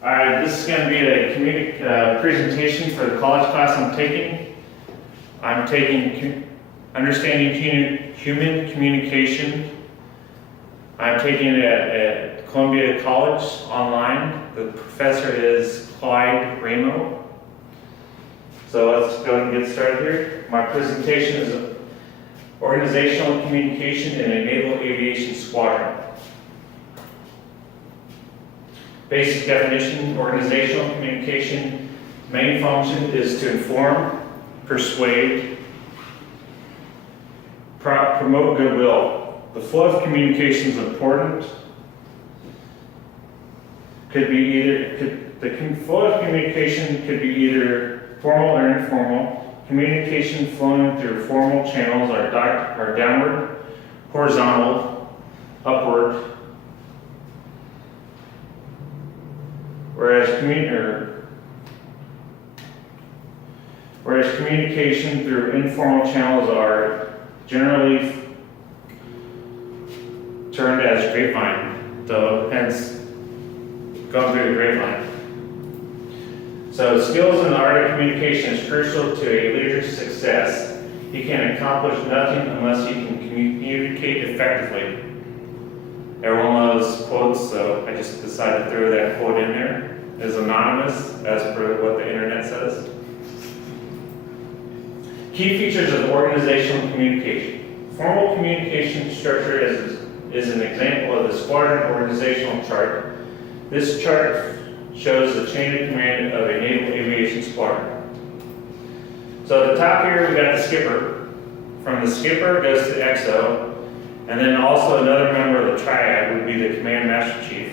Alright, this is going to be a presentation for the college class I'm taking. I'm taking Understanding Human Communication. I'm taking it at Columbia College online. The professor is Clyde Ramo. So let's go ahead and get started here. My presentation is Organizational Communication in a Naval Aviation Squadron. Basic definition: organizational communication main function is to inform, persuade, promote goodwill. The flow of communication is important. The flow of communication could be either formal or informal. Communication flowing through formal channels are downward, horizontal, upward. Whereas communication through informal channels are generally termed as grapevine, so hence going through the grapevine. So skills in the art of communication is crucial to a leader's success. He can accomplish nothing unless he can communicate effectively. Everyone loves quotes, so I just decided to throw that quote in there. It's anonymous, as per what the internet says. Key features of organizational communication. Formal communication structure is an example of the squadron organizational chart. This chart shows the chain of command of a naval aviation squadron. So at the top here, we got the skipper. From the skipper goes to XO. And then also another member of the triad would be the command master chief.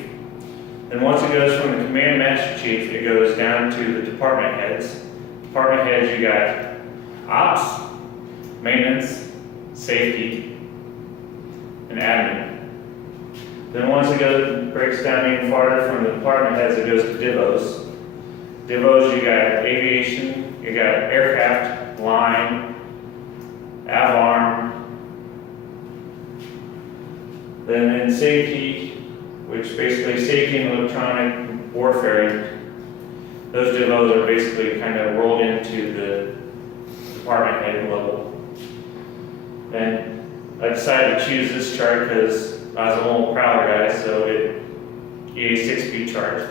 And once it goes from the command master chief, it goes down to the department heads. Department heads, you got ops, maintenance, safety, and admin. Then once it breaks down even farther from the department heads, it goes to divos. Divos, you got aviation, you got aircraft, line, avarm. Then in safety, which basically safety and electronic warfare, those divos are basically kind of rolled into the department head level. And I decided to choose this chart because I was a little Prowler guy, so EA6B chart,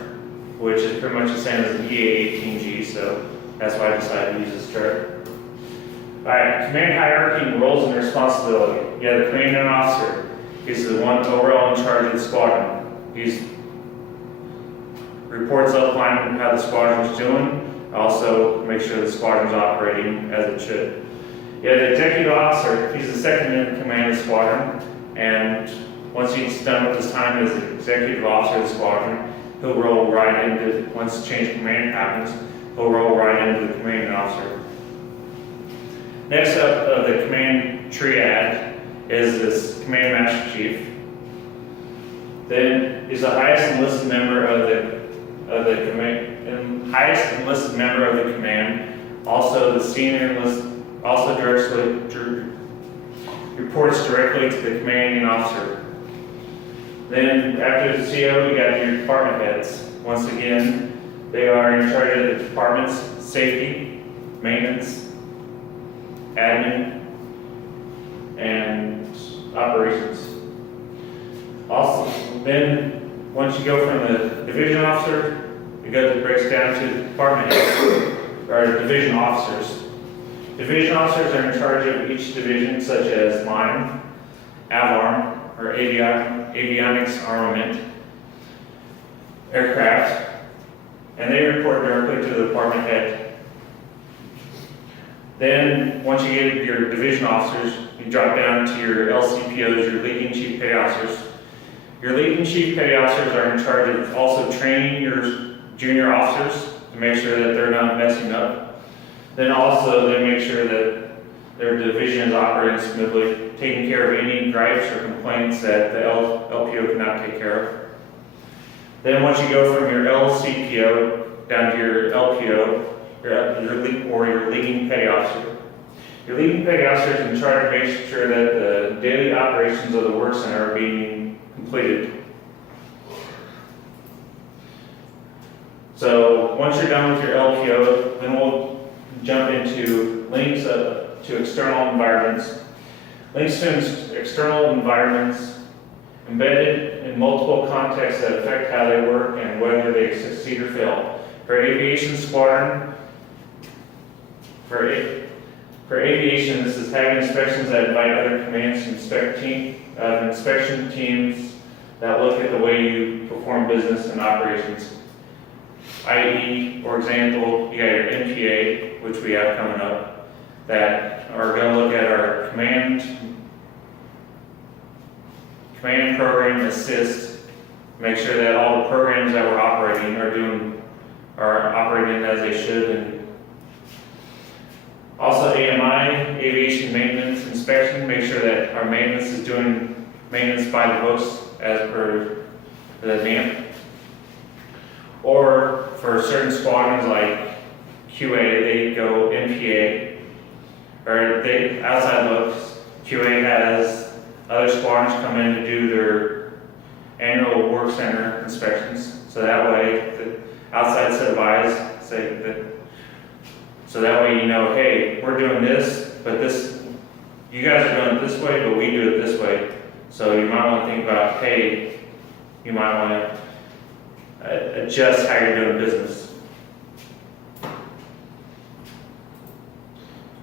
which is pretty much the same as an EA18G, so that's why I decided to use this chart. Alright, command hierarchy and roles and responsibility. You have the commanding officer. He's the one overall in charge of the squadron. He reports upline on how the squadron is doing, also make sure the squadron is operating as it should. You have the executive officer. He's the second in command of the squadron, and once he's done with his time as the executive officer of the squadron, he'll roll right into, once the change of command happens, he'll roll right into the commanding officer. Next up of the command triad is this command master chief. Then is the highest enlisted member of the command, and highest enlisted member of the command. Also the senior enlisted, also reports directly to the commanding officer. Then after the CO, we got your department heads. Once again, they are in charge of the department's safety, maintenance, admin, and operations. Also, then once you go from the division officer, it breaks down to the department head, or division officers. Division officers are in charge of each division, such as line, avarm, or avionics armament, aircraft, and they report directly to the department head. Then, once you get your division officers, you drop down to your LCPOs, your leading chief petty officers. Your leading chief petty officers are in charge of also training your junior officers to make sure that they're not messing up. Then also, they make sure that their division is operating smoothly, taking care of any gripes or complaints that the LPO cannot take care of. Then once you go from your LCPO down to your LPO, your leading petty officer. Your leading petty officer is in charge of making sure that the daily operations of the work center are being completed. So once you're done with your LPO, then we'll jump into links to external environments. Links to external environments embedded in multiple contexts that affect how they work and whether they succeed or fail. For aviation squadron, for aviation, this is having inspections that invite other commands to inspection teams that look at the way you perform business and operations. i.e., for example, you got your NPA, which we have coming up, that are going to look at our command program assist, make sure that all the programs that we're operating are operating as they should. And also AMI, aviation maintenance inspection, make sure that our maintenance is doing maintenance by the books as per the NAMP. Or for certain squadrons like QA, they go NPA, or they outside looks. QA has other squadrons come in to do their annual work center inspections, so that way the outside set of eyes say that. So that way you know, hey, we're doing this, but you guys are doing it this way, but we do it this way. So you might want to think about, hey, you might want to adjust how you're doing business.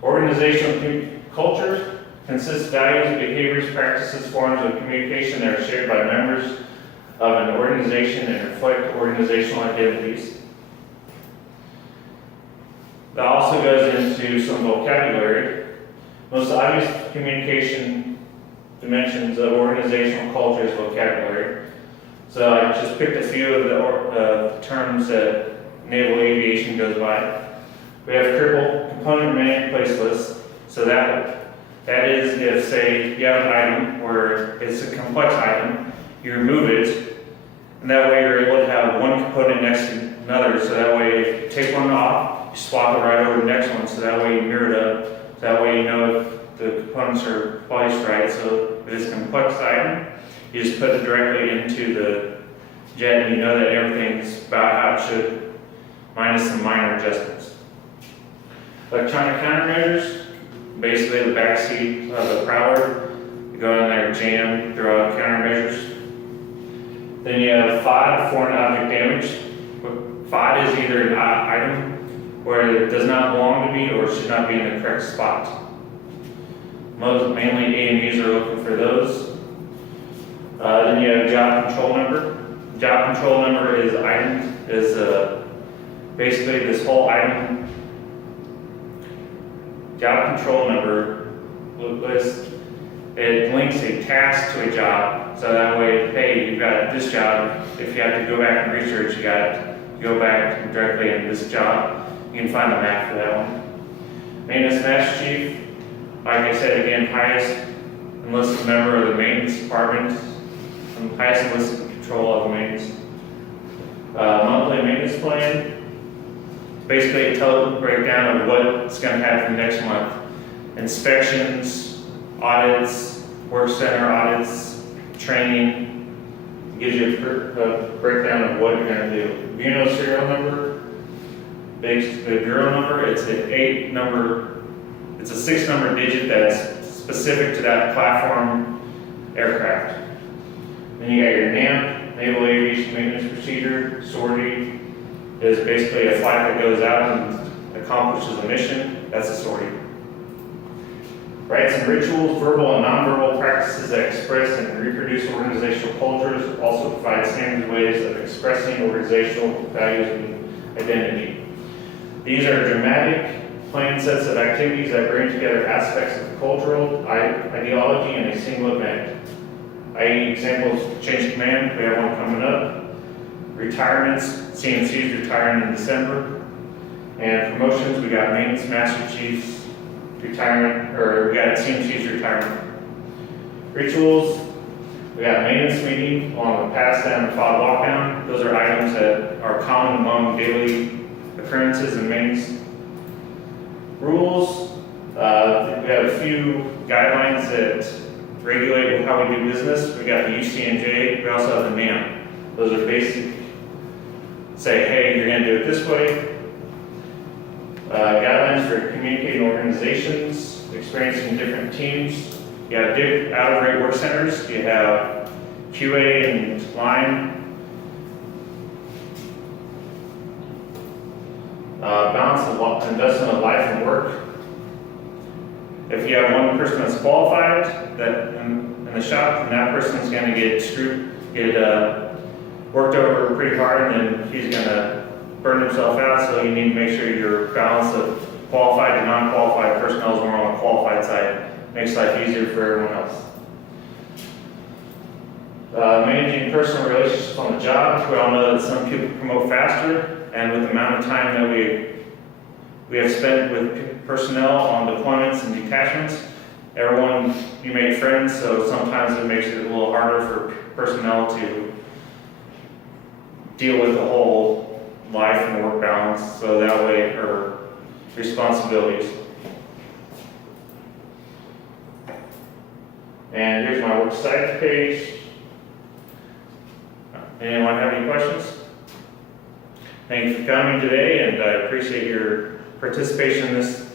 Organizational culture consists of values, behaviors, practices, forms of communication that are shared by members of an organization and reflect organizational identities. That also goes into some vocabulary. Most obvious communication dimensions of organizational culture is vocabulary. So I just picked a few of the terms that naval aviation goes by. We have cripple, component remain in place list. So that is if, say, you have an item where it's a complex item, you remove it, and that way you're able to have one component next to another. So that way, if you take one off, you swap it right over the next one. So that way you mirror it up. So that way you know if the components are placed right. So if it's a complex item, you just put it directly into the jet, and you know that everything's about how it should, minus some minor adjustments. Electronic countermeasures, basically the back seat of the prowler, you go in there, jam, throw out countermeasures. Then you have FOD, foreign object damage. FOD is either an item where it does not belong to be or should not be in the correct spot. Mainly AMUs are looking for those. Then you have job control number. Job control number is basically this whole item. Job control number list, it links a task to a job. So that way, hey, you've got this job. If you have to go back and research, you got to go back directly in this job. You can find a map for that one. Maintenance Master Chief, like I said again, highest enlisted member of the maintenance department, and highest enlisted control of the maintenance. Monthly maintenance plan, basically a total breakdown of what's going to happen next month. Inspections, audits, work center audits, training, gives you a breakdown of what you're going to do. Bureau serial number, the bureau number, it's a 6-number digit that's specific to that platform aircraft. Then you got your NAMP, Naval Aviation Maintenance Procedure. Sortie is basically a flight that goes out and accomplishes a mission. That's a sortie. Rites and rituals, verbal and nonverbal practices that express and reproduce organizational cultures, also provide standard ways of expressing organizational values and identity. These are dramatic, planned sets of activities that bring together aspects of cultural ideology in a single event. i.e. examples, change of command, we have one coming up. Retirements, CMC's retiring in December. And promotions, we got maintenance master chiefs retirement, or we got CMC's retirement. Rituals, we got maintenance meeting along with pass down and FOD walkdown. Those are items that are common among daily occurrences and maintenance. Rules, we have a few guidelines that regulate how we do business. We got the UCNJ, we also have the NAMP. Those are basic say, hey, you're gonna do it this way. Guidelines for communicating organizations, experiencing different teams. You have out-of-rate work centers. You have QA and line. Balance and investment of life and work. If you have one person that's qualified that in the shop, then that person's going to get worked over pretty hard, and then he's going to burn himself out. So you need to make sure your balance of qualified and non-qualified personnel is more on the qualified side. Makes life easier for everyone else. Managing personal relationships on the job. We all know that some people promote faster, and with the amount of time that we have spent with personnel on deployments and detachments, everyone, you make friends, so sometimes it makes it a little harder for personnel to deal with the whole life and work balance, so that way, or responsibilities. And here's my work site page. Anyone have any questions? Thank you for coming today, and I appreciate your participation in this.